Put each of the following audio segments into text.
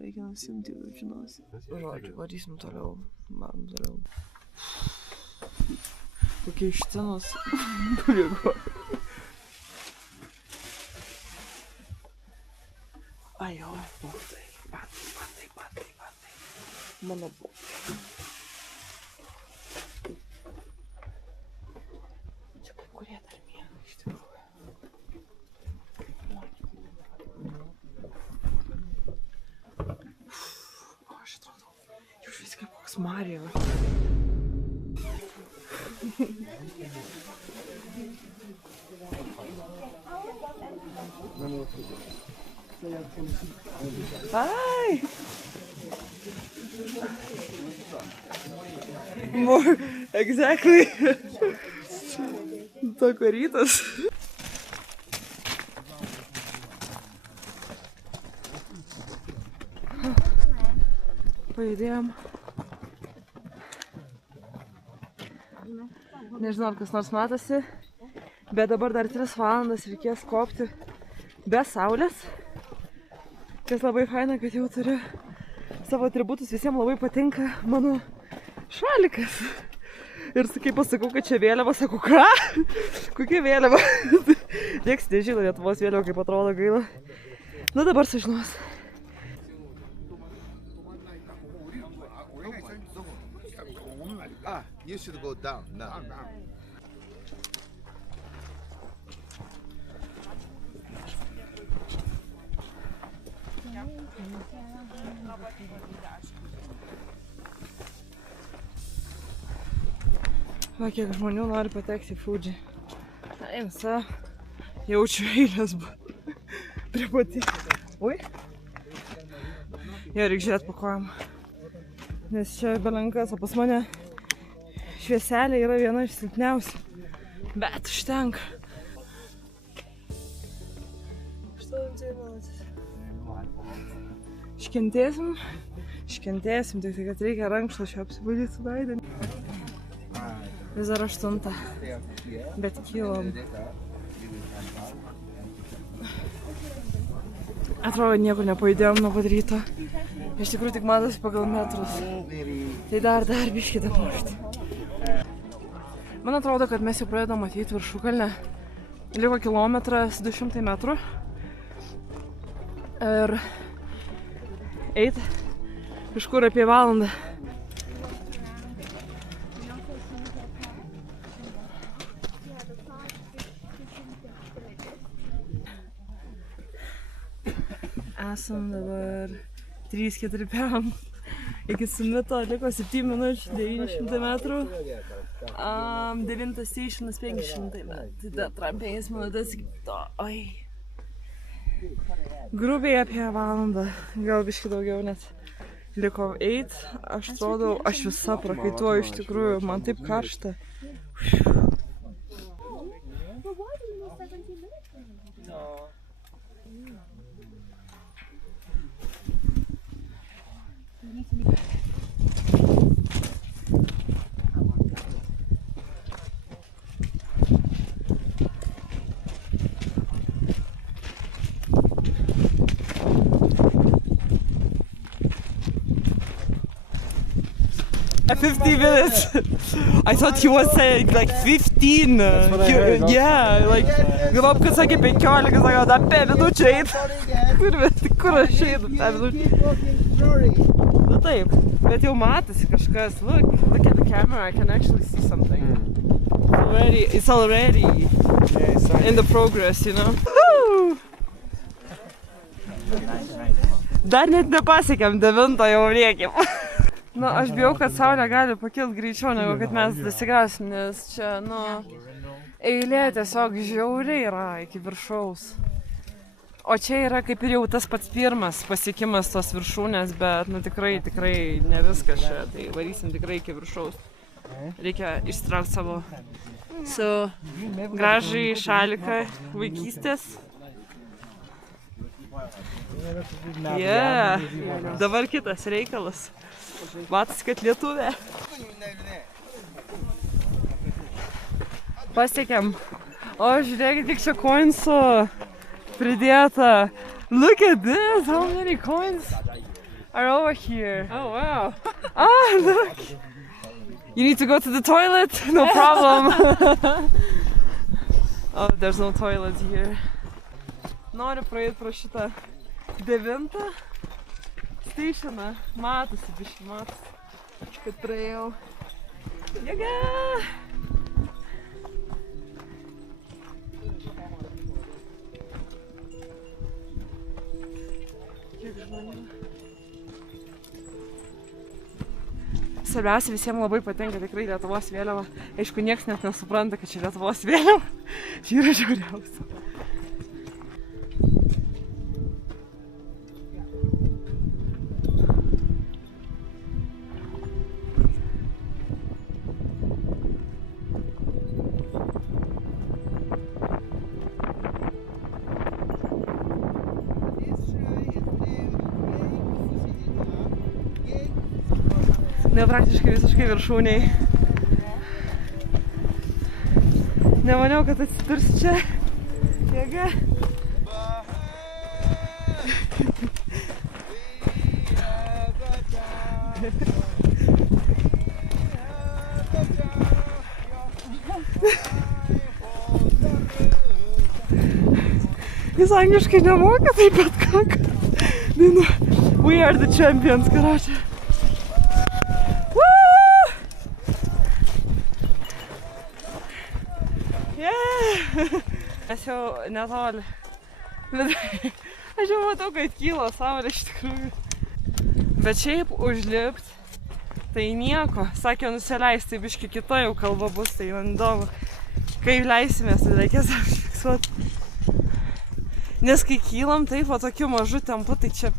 Reikia nusimti, jau žinosi. Žodžiu, varysim toliau. Varom toliau. Kokie iš scenos. Paliego. Ajo, botai. Batai. Mano botai. Čia kai kurie dar miega iš tikrųjų. Aš atrodo, jau vis kaip koks Mario. Hi! More, exactly. Toko rytas. Pajudėjom. Nežinau, ar kas nors matosi, bet dabar dar 3 valandas reikės kopti be saulės. Kas labai faina, kad jau turiu savo atributus, visiems labai patinka mano šalikas. Ir kai pasakau, kad čia vėliava, sako, ką? Kokia vėliava? Nieks nežino Lietuvos vėliava, kaip atrodo gaila. Nu dabar sužinos. You should go down now. Va, kiek žmonių nori patekti į Fuji. Visa jaučiu eilės prie pati. Ui. Jo, reikia žiūrėti po kojam. Nes čia belenkas, o pas mane švieselė yra viena iš silpniausių. Bet užtenka. Iškentėsim, tik tai, kad reikia rankšluosčio apsivalyti su veidą. Vis dar 8, bet kilom. Atrodo, nieko nepajudėjom nuo pat ryto. Iš tikrųjų tik matosi pagal metrus. Tai dar biškį damušti. Man atrodo, kad mes jau pradedam matyti viršukalnę. Liko 1,200 metrų. Ir eiti kažkur apie valandą. Esam dabar 3-4 pėm. Iki sumito liko 7 minučių, 900 metrų. 9 stationas 500 metrų. Tai dar 5 minutės iki to. Oi. Grubiai apie valandą. Gal biškį daugiau net. Liko eit. Aš atrodo, aš visa prakaituoju iš tikrųjų. Man taip karšta. At 50 minutes. I thought he was saying like 15. Yeah, like galvojau, kad sakė 15, sakau, dar 5 minučių eit. Kur aš einu 5 minučių? Nu taip, bet jau matosi kažkas. Look at the camera, I can actually see something. It's already in the progress, you know. Dar net nepasiekėm 9, jau rėkėm. Na, aš bijau, kad saulė gali pakilti greičiau, negu kad mes dasigrasim, nes čia, eilė tiesiog žiauriai yra iki viršaus. O čia yra kaip ir jau tas pats pirmas pasiekimas tos viršūnės, bet, tikrai ne viskas čia, tai varysim tikrai iki viršaus. Reikia ištraukti savo gražiai šaliką vaikystės. Yeah, dabar kitas reikalas. Matas, kad lietuvė. Pasiekėm. O žiūrėkit, kiek čia koinsų pridėta. Look at this! How many coins are over here? Oh wow. Ah, look! You need to go to the toilet? No problem. Oh, there's no toilet here. Noriu praeiti pro šitą 9 stationą. Matosi, biški matosi, kad praėjau. Jėga! Svarbiausia, visiems labai patinka tikrai Lietuvos vėliava. Aišku, nieks net nesupranta, kad čia Lietuvos vėliava. Čia yra žiauriausia. Ne, praktiškai visiškai viršūniai. Nemaniau, kad atsidursi čia. Jėga. Jis angliškai nemoka, taip pat kanka. We are the champions, karočią. Aš jau netoli. Aš jau matau, kad kyla saulė iš tikrųjų. Bet šiaip užlipt, tai nieko. Sakė nusileisti, tai biški kita jau kalba bus, tai man įdomu. Kai leisimės, tai reikės apfiksuoti. Nes kai kylam taip, o tokiu mažu tempu, tai čia...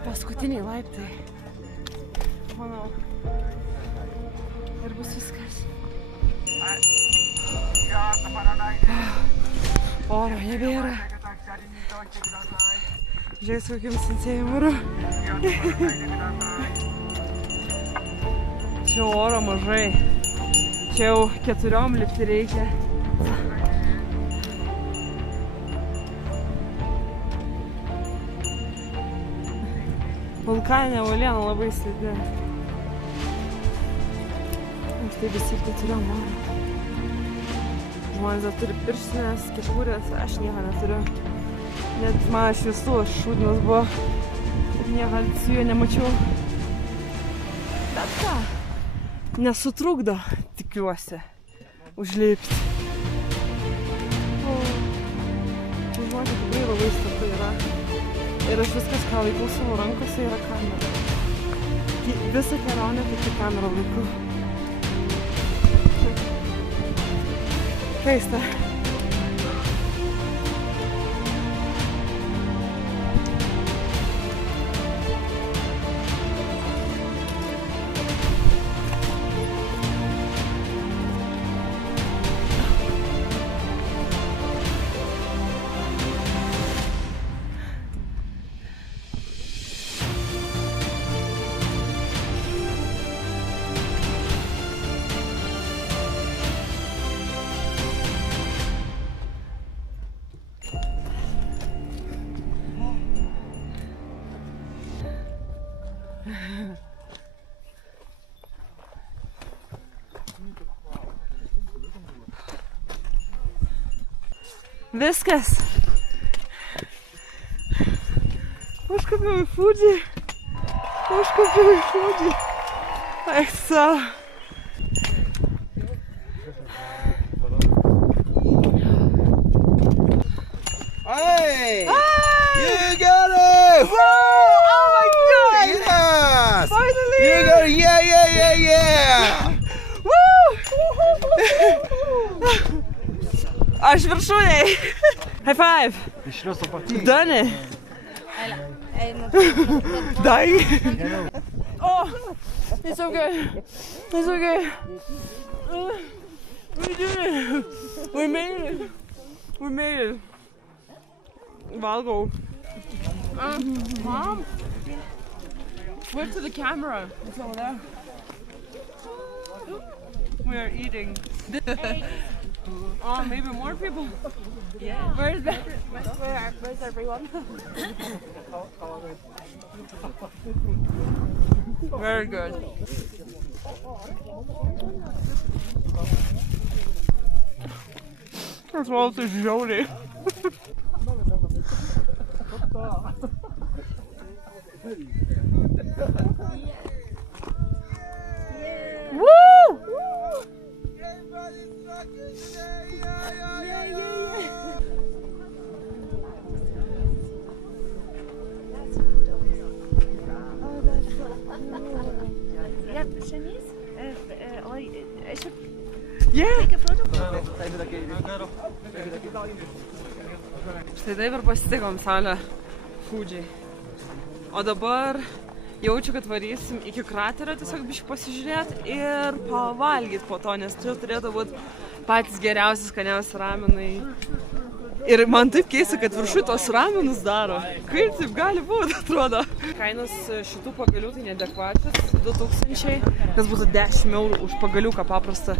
Paskutiniai laiptai. Manau. Ir bus viskas. Oro nebėra. Žiūrėjus, kokiam sensėjim oro. Čia oro mažai. Čia jau 4 lipti reikia. Vulkaninė uoliena labai slidi. Štai visi ir 4 oro. Žmonės dar turi pirštinės, kepurės, aš nieko neturiu. Net man iš visų šūdinas buvo. Ir nieko su juo nemačiau. Bet ką? Nesutrukdo, tikiuosi, užlipti. Žmonės tikrai labai statu yra. Ir aš viskas, ką laikau savo rankose, yra kamera. Visą kelionę tik kamerą laikau. Keista. Viskas. Užkopiau į Fuji. Eik savo. Hey! You got it! Whoa! Oh my god! Yes! Finally! You got it! Yeah! Woo! Aš viršūniai. High five. Done. Dying. Oh, it's okay. It's okay. We did it. We made it. We made it. Valgo. Mom. Wave to the camera. It's over there. We are eating. Oh, maybe more people. Yeah. Where's everyone? Very good. That's well to Jody. Woo! Yeah. Štai taip ir pasitikom salę Fuji. O dabar jaučiu, kad varysim iki kraterio tiesiog biškį pasižiūrėti ir pavalgyti po to, nes čia turėtų būti patys geriausi, skaniausi ramenai. Ir man taip keista, kad viršui tos ramenus daro. Kaip taip gali būti, atrodo. Kainos šitų pagalių tai neadekvačios, 2000, kas būtų 10 eurų už pagaliuką paprastą.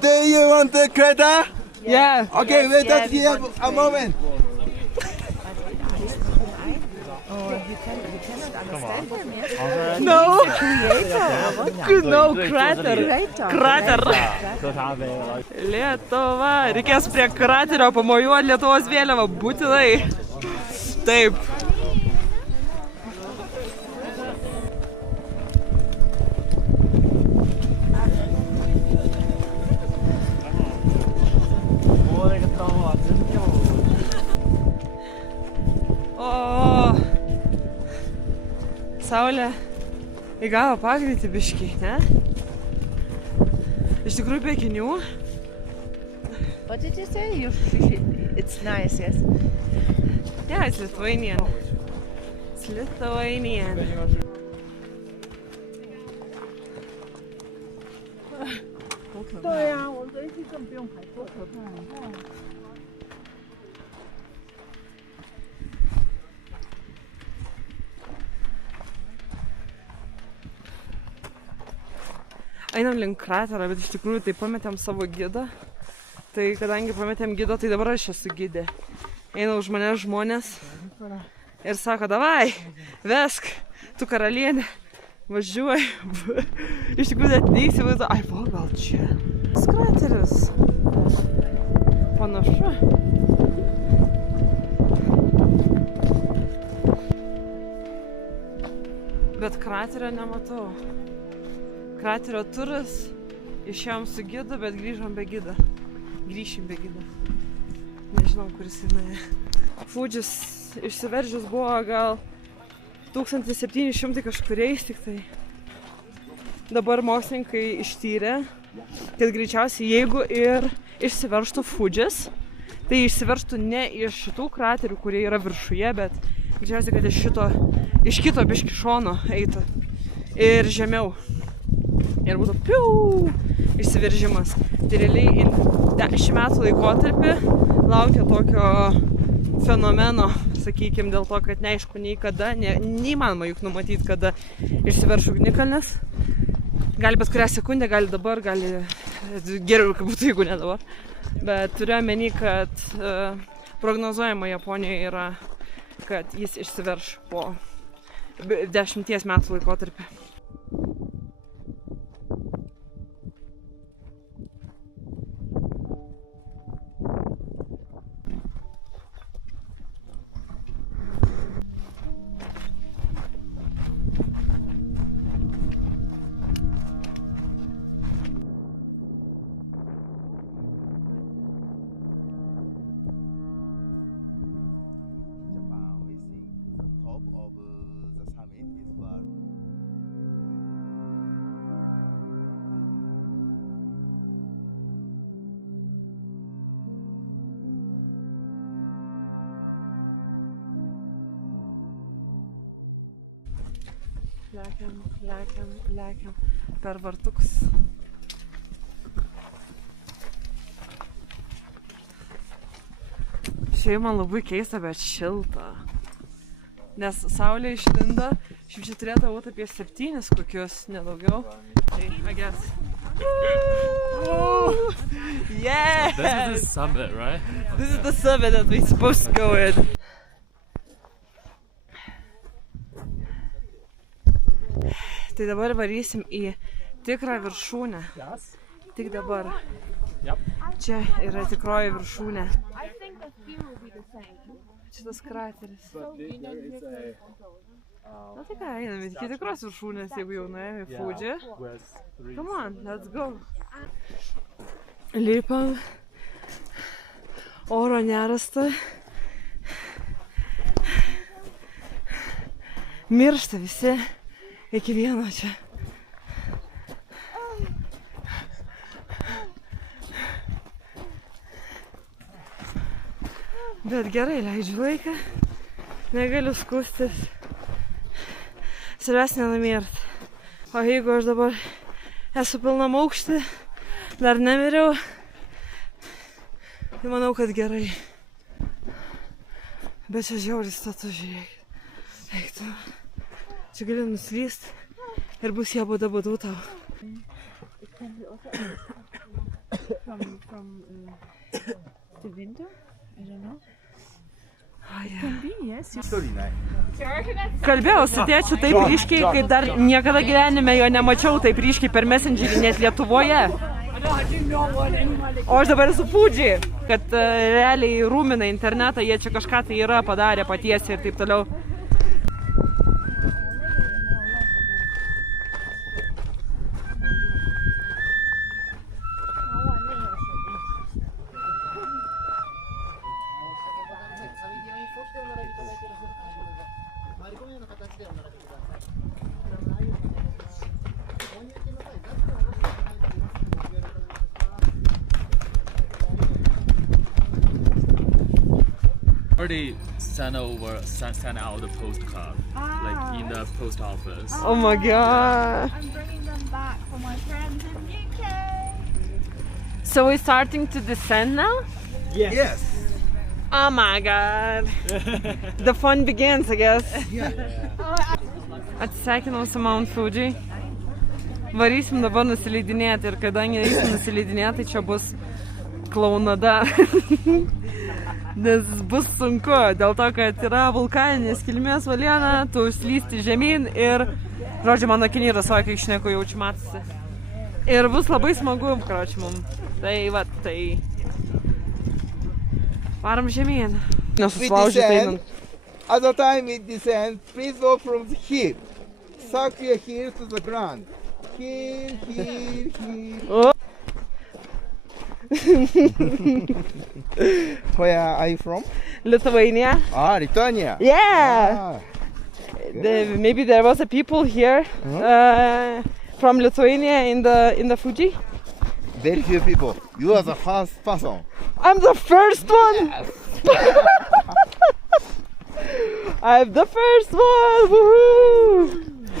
Do you want the crater? Yeah. Okay, wait up here a moment. No. No, krater. Krater. Lietuva. Reikės prie kraterio pamojuoti Lietuvos vėliavą. Būtinai. Taip. Saulė įgavo pagreitį biškį, ne? Iš tikrųjų be akinių. What did you say? It's nice, yes? Yeah, it's Lithuanian. It's Lithuanian.对啊，我这一期更不用排，多可怕！你看。Einam link kraterio, bet iš tikrųjų tai pametėm savo gidą. Tai kadangi pametėm gidą, tai dabar aš esu gidė. Eina už mane žmonės ir sako, davai, vesk, tu karalienė, važiuoji. Iš tikrųjų net neįsivaizduoju, ai va, gal čia. Tas krateris. Panašu. Bet kraterio nematau. Kraterio turas, išėjom su gidu, bet grįžom be gido. Grįšim be gido. Nežinau, kuris jinai. Fudžis išsiveržęs buvo gal 1700 kažkuriais tik tai. Dabar mokslininkai ištyrė, kad greičiausiai jeigu ir išsiveržtų Fudžis, tai išsiveržtų ne iš šitų kraterių, kurie yra viršuje, bet greičiausiai, kad iš kito biškį šono eitų ir žemiau. Ir būtų išsiveržimas. Tai realiai 10 metų laikotarpį laukia tokio fenomeno, sakykime, dėl to, kad neaišku nei kada, neįmanoma juk numatyti, kada išsiverš ugnikalnis. Gali bet kurią sekundę, gali dabar, gali geriau, kad būtų, jeigu ne dabar. Bet turiu omeny, kad prognozuojama Japonijoje yra, kad jis išsiverš po 10 metų laikotarpį. of the summit is for Lekiam per vartukus. Šiaip man labai keista, bet šilta. Nes saulė išlindo, šiaip čia turėtų būti apie 7 kokius, nedaugiau. Tai, I guess. Yes! This is the summit, right? This is the summit that we're supposed to go in. Tai dabar varysim į tikrą viršūnę. Tik dabar. Čia yra tikroji viršūnė. Šitas krateris. Na tai ką, einame iki tikros viršūnės, jeigu jau nuėjome į Fuji. Come on, let's go. Lipam. Oro nerasta. Miršta visi. Iki vieno čia. Bet gerai leidžiu laiką. Negaliu skustis. Savęs nenumirt. O jeigu aš dabar esu pilnam aukštį, dar nemiriau, tai manau, kad gerai. Bet čia žiauriai statu, žiūrėkit. Eiktų. Čia gali nuslyst ir bus jie būda tau. From the window? I don't know. Can be, yes. Kalbėjau su tėčiu taip ryškiai, kaip dar niekada gyvenime jo nemačiau taip ryškiai per Messengerį, net Lietuvoje. O aš dabar esu Fuji, kad realiai rūmina internetą, jie čia kažką tai yra padarę patiesi ir taip toliau. Already sent out the postcard, like in the post office. Oh my god. I'm bringing them back for my friends in UK. So we're starting to descend now? yes. Oh my god. The fun begins, I guess. Atsisveikinau su Mount Fuji. Varysim dabar nusileidinėti ir kadangi eisim nusileidinėti, tai čia bus klaunada. Nes bus sunku, dėl to, kad yra vulkaninės kilmės uoliena, tu slysti žemyn ir, žodžiu, mano akiniai rasoja, kai šneku jaučiu matosi. Ir bus labai smagu, karoči, mum. Tai va, tai... Varom žemyn. Nesuslaužyti einant. At the time we descend, please go from the hip. Suck your heel to the ground. Heel, heel, heel. Oh. Where are you from? Lithuania. Ah, Lithuania. Yeah! Maybe there was a people here from Lithuania in the Fuji. Very few people. You are the first person. I'm the first one! Yes. I'm the first one! Woohoo!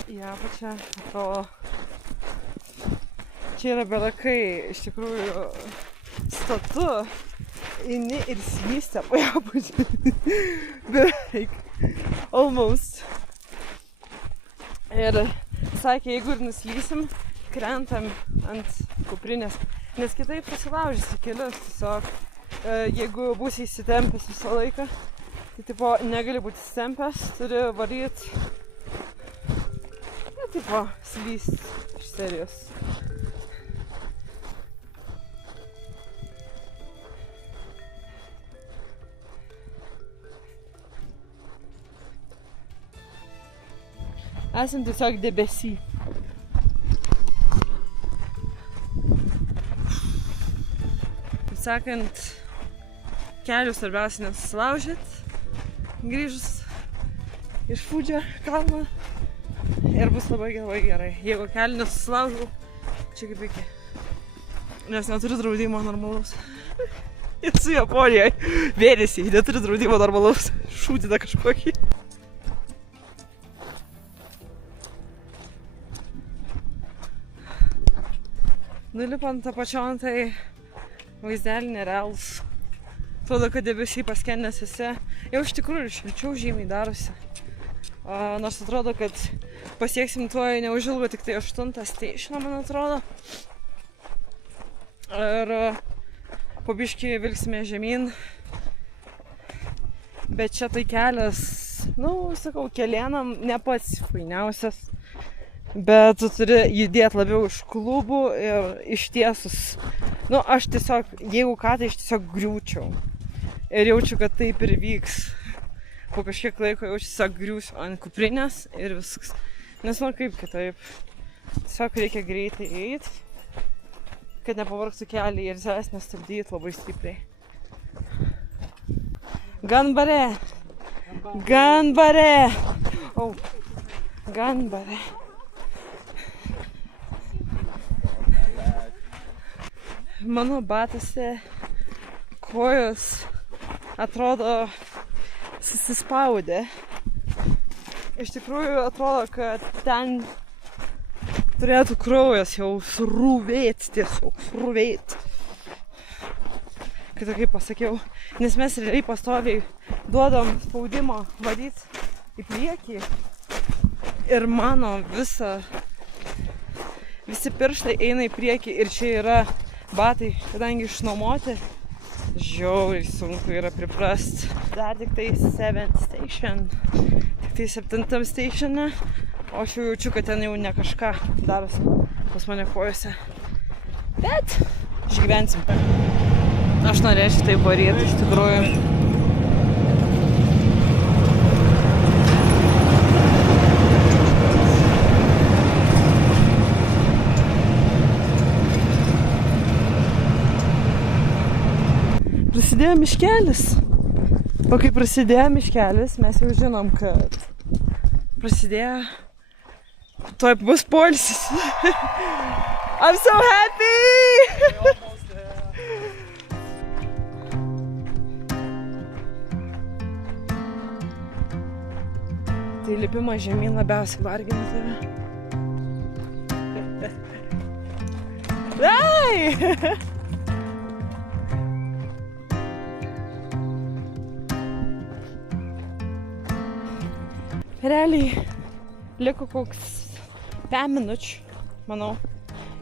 Ja, pačia, atrodo. Čia yra belakai, iš tikrųjų, statu. Eini ir slysti apačią. Beveik. Almost. Ir sakė, jeigu ir nuslysim, krentam ant kuprinės. Nes kitaip susilaužysi kelius tiesiog. Jeigu būsi įsitempęs visą laiką, tai tipo negali būti įsitempęs, turi varyt. Na, tipo, slyst iš serijos. Esam tiesiog debesy. Kaip sakant, kelių svarbiausia nesusilaužyt. Grįžus iš Fudžio kalno ir bus labai gerai. Jeigu kelnes susilaužau, čia kaip iki. Nes neturiu draudimo normalaus. Esu Japonijoje, mėnesį, neturiu draudimo normalaus. Šūdina kažkokį. Nulipant apačion, tai vaizdelį nerealus. Atrodo, kad debesiai paskendęs visi. Jau iš tikrųjų šilčiau žymiai darosi. Nors atrodo, kad pasieksim tuoj neužilgo tik tai 8 stationą, man atrodo. Ir po biškį vilksime žemyn. Bet čia tai kelias, sakau, kelienam ne pats fainiausias. Bet tu turi judėti labiau iš klubų ir ištiesus. Aš tiesiog, jeigu ką, tai aš tiesiog griūčiau. Ir jaučiu, kad taip ir vyks. Po kažkiek laiko jaučiu, tiesiog griūsiu ant kuprinės ir viskas. Nes kaip kitaip. Tiesiog reikia greitai eiti, kad nepavargtų keliai ir savęs nestabdyti labai stipriai. Ganbarė! Ganbarė! Ganbarė! Mano batose kojos atrodo susispaudė. Iš tikrųjų atrodo, kad ten turėtų kraujas jau srūvėti tiesiog, srūvėti. Kad kaip pasakiau, nes mes realiai pastoviai duodam spaudimą vadyti į priekį ir mano visi pirštai eina į priekį ir čia yra batai, kadangi išnuomoti, žiauriai sunku yra priprast. Dar tik tai 7 station, tik tai 7 statione, o aš jau jaučiu, kad ten jau ne kažką darosi pas mane kojose. Bet išgyvensim. Aš norėčiau tai varyti iš tikrųjų. Prasidėjo miškelis. O kai prasidėjo miškelis, mes jau žinom, kad prasidėjo. Tuoj bus poilsis. I'm so happy! Tai lipimas žemyn labiausiai vargina tave. Ai! Realiai liko koks 5 minučių, manau.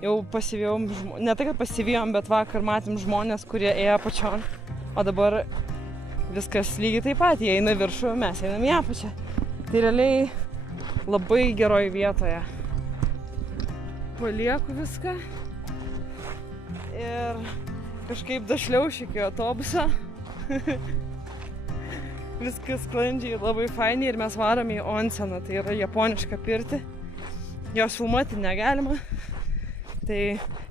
Jau pasivijom, ne tai, kad pasivijom, bet vakar matėm žmonės, kurie ėjo apačion. O dabar viskas lygiai taip pat, jie eina viršų, mes einam į apačią. Tai realiai labai geroj vietoje. Palieku viską ir kažkaip dašliau iki autobuso. Viskas sklandžiai, labai fainiai ir mes varom į onseną, tai yra japoniška pirtį. Jos filmuoti negalima, tai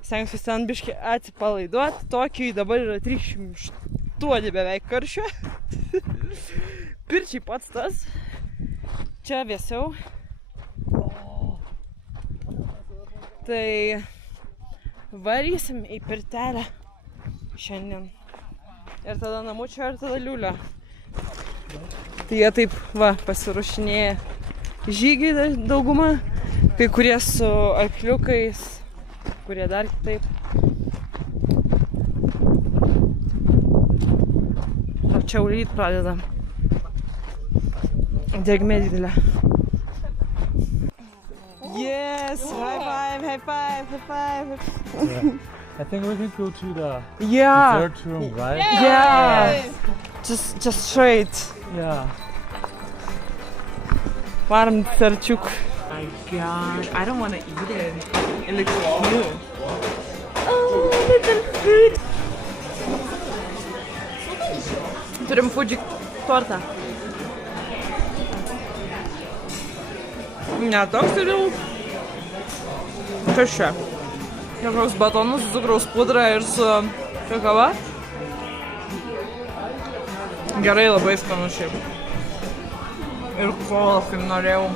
stengsiu ten biškį atsipalaiduoti. Tokijui dabar yra 308 beveik karščio. Pirčiai pats tas. Čia vėsiau. Tai varysim į pirtelę šiandien. Ir tada namučio, ir tada liulio. Tai jie taip pasiruošinėja žygiai dauguma, kai kurie su arkliukais, kurie dar kitaip. Čia ryt pradedam. Drėgmė didelė. Yes! High five, high five, high five! Yeah. I think we can go to the dessert room, right? Yeah! Just straight. Yeah. Varom dessertčiuk. My god, I don't want to eat it. It looks cute. Oh, little food. Turim Fuji tortą. Ne toks ir jau. Kas čia? Kažkoks batonas su cukraus pudra ir su kakava. Gerai, labai skanu šiaip. Ir kol kai norėjau